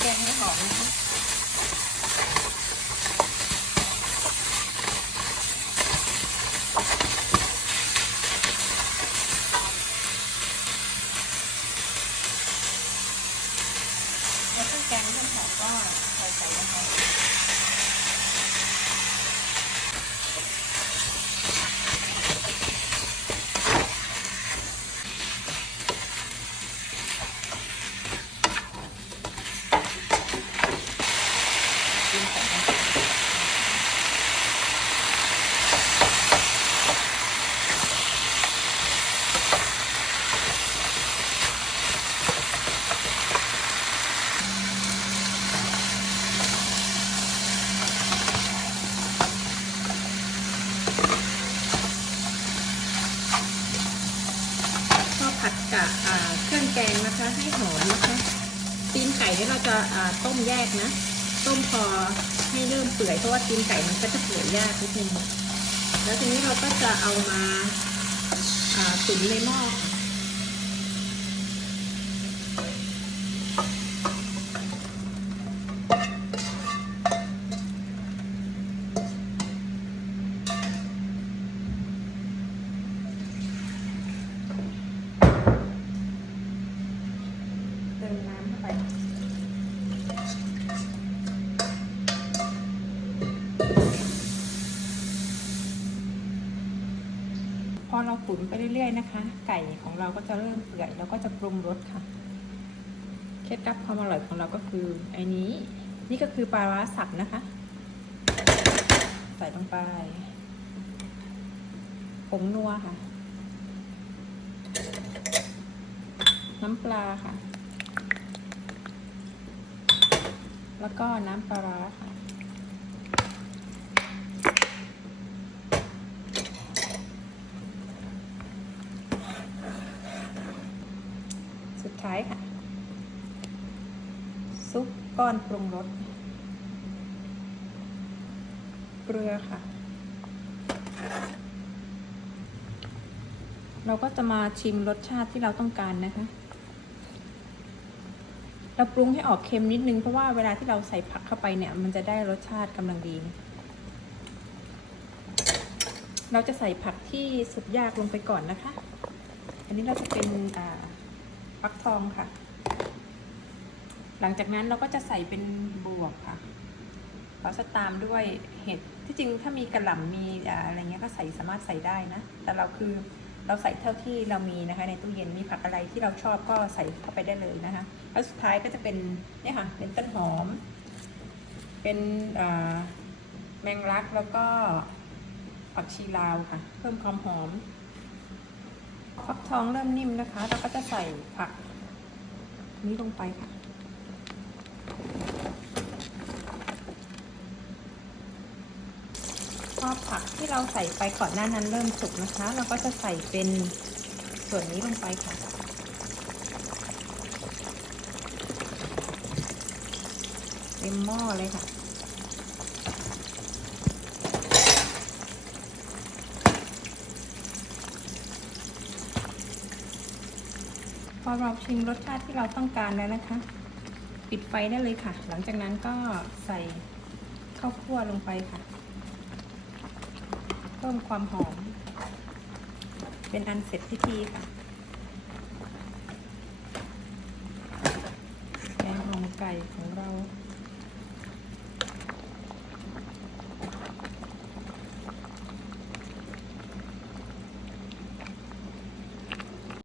แกงให้หอมแล้วก็แกงให้หอมก็ใส่ใส่ลงไป จิ้มใส่ก็ผัดกับเครื่องแกงนะคะให้หอมนะคะตีนไก่เนี่ยเราจะต้มแยกนะ ต้มพอให้เริ่มเปื่อยเพราะว่าตีนไก่มันก็จะเปื่อยยากนิดนึงแล้วทีนี้เราก็จะเอามาตุ๋นในหม้อค่ะ เติมน้ำเข้าไป พอเราตุ๋นไปเรื่อยๆนะคะ ไก่ของเราก็จะเริ่มเปื่อยแล้วก็จะปรุงรสค่ะเคล็ดลับความอร่อยของเราก็คือไอ้นี้ นี่ก็คือปลาร้าสับนะคะ ใส่ลงไปผงนัวค่ะ น้ำปลาค่ะ แล้วก็น้ำปลาร้าค่ะ สุดท้ายค่ะ ซุปก้อนปรุงรสเกลือค่ะ เราก็จะมาชิมรสชาติที่เราต้องการนะคะ เราปรุงให้ออกเค็มนิดนึงเพราะว่าเวลาที่เราใส่ผักเข้าไปเนี่ย มันจะได้รสชาติกำลังดี เราจะใส่ผักที่สุกยากลงไปก่อนนะคะ อันนี้เราจะเป็นอ่า ฟักทองค่ะ หลังจากนั้นเราก็จะใส่เป็นบวบค่ะเราจะตามด้วยเห็ดที่จริงถ้ามีกระหล่ำมีอะไรเงี้ยก็ใส่สามารถใส่ได้นะ แต่เราคือเราใส่เท่าที่เรามีนะคะ ในตู้เย็นมีผักอะไรที่เราชอบก็ใส่เข้าไปได้เลยนะคะ แล้วสุดท้ายก็จะเป็นเนี่ยค่ะเป็นต้นหอม เป็นแมงลักแล้วก็ผักชีลาวค่ะ เพิ่มความหอม ฟักทองเริ่มนิ่มนะคะ เราก็จะใส่ผักนี้ลงไปค่ะ พอผักที่เราใส่ไปก่อนหน้านั้นเริ่มสุกนะคะ เราก็จะใส่เป็นส่วนนี้ลงไปค่ะเต็มหม้อเลยค่ะ อเราชิมรสชาติที่เราต้องการแล้วนะคะ ปิดไฟได้เลยค่ะ หลังจากนั้นก็ใส่ข้าวคั่วลงไปค่ะ เพิ่มความหอม เป็นอันเสร็จพิธีค่ะแกงหอมไก่ของเรา